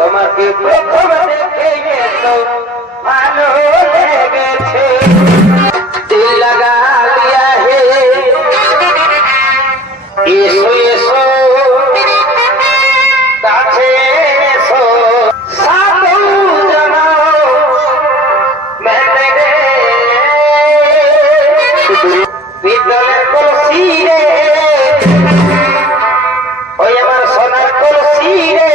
তোমাকে প্রথম দেখে তো ভালো লেগেছে, দিল লাগা লিয়া হে, এসো এসো কাছে এসো, সাধু জানাও মেতে রে বিদ্যালয়ের কলসি রে, ওই আমার সোনার কলসি রে,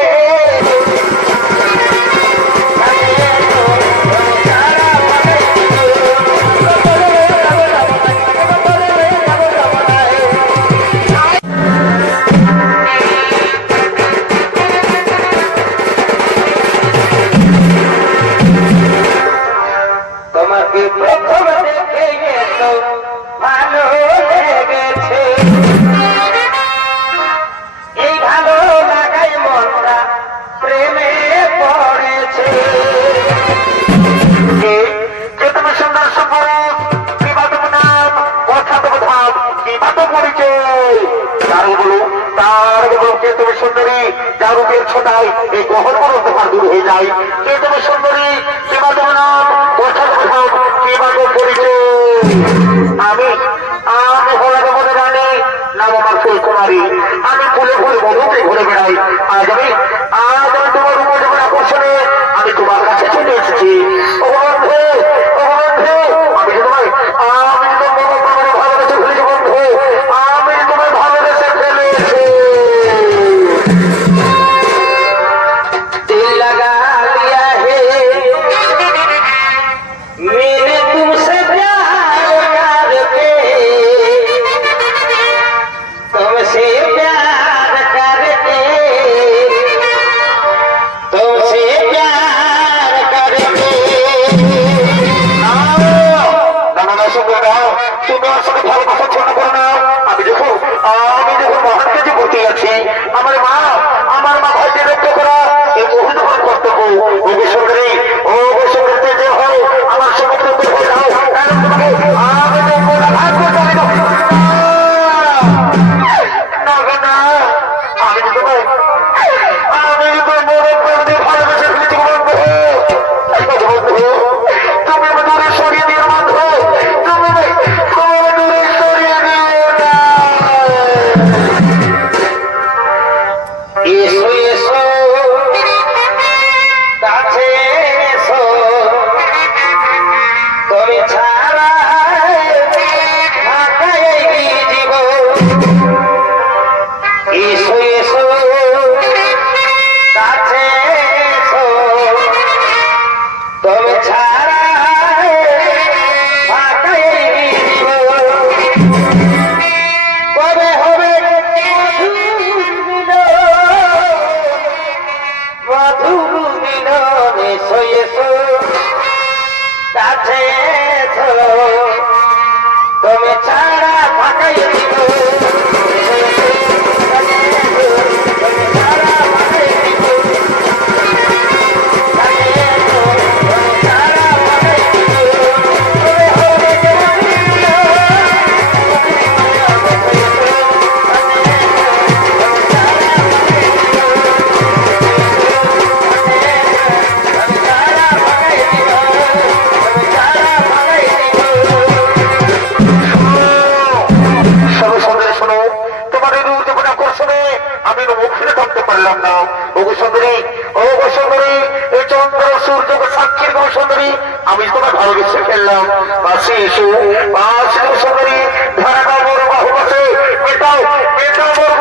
তোমাকে প্রথম দেখে তো ভালো লেগেছে, এই ভালো লাগায় মনটা প্রেমে পড়েছে। তুমি সুন্দর সম্পর্ক বিবাদ নাম অর্থাৎ ধাম বিবাদ পরিচয় তার বলো কে তুমি সুন্দরী যার রূপের ছোটাই এই গহন কোনো তোমার দূর হয়ে যায়। কে তুমি সুন্দরী বিবাদ নাম অর্থাৎ ধাম বিবাদ পরিচয়। আমি আমি হলার মনে জানি নাম আমার ফুলকুমারী, আমি ফুলে ফুলে মধুকে ঘুরে বেড়াই। আজ আমি তোমার উপর যখন আকর্ষণে আমি তোমার কাছে চলে এসেছি। ও বন্ধু ও বন্ধু আমি তোমায় আমি তোমার ভালোবেসে ফেলেছি বন্ধু, আমি তোমায় ভালোবেসে ফেলেছি। दिल लगा लिया है मैंने तुमसे प्यार करके, तुमसे प्यार करके, तुमसे प्यार करके। নানা সঙ্গে নাও তুমি আমার সঙ্গে ভালোবাসা ছোট করো না। আমি দেখো মহান কাজে বসে আছি। আমার মা ভাইকে রক্ষা করা এই মহিলা কর্তব্য। ও বেসরকারি যে হয় আমার সমগ্র হয়ে যাও আমি দেখবো না ভাগ্য চালি না না আমি তোমায় মনে প্রাণ দিয়ে ভালোবেসে ফেলেছি বন্ধু। তুমি আমার দূরে সরিয়ে দিয়ে বন্ধু, তুমি দূরে সরিয়ে দিয়ে এসো এসো কাছে এসো, তুমি ছাড়া ফাঁকা এই জীবন। এসো এসো কাছে এসো, তুমি ছাড়া ফাঁকা এই জীবন। কবে হবে মধুর মিলন, এসো এসো কাছে এসো, তুমি ছাড়া ফাঁকাই দিব। আমি মুখ ফিরে থাকতে পারলাম না। ও সুন্দরী এই চন্দ্র সূর্য সাক্ষীর গো সুন্দরী, আমি তোমার ভালোবেসে ফেললাম। পাশে এসো সুন্দরী, ধারা মোর বাহু পাশে মেটাও মোর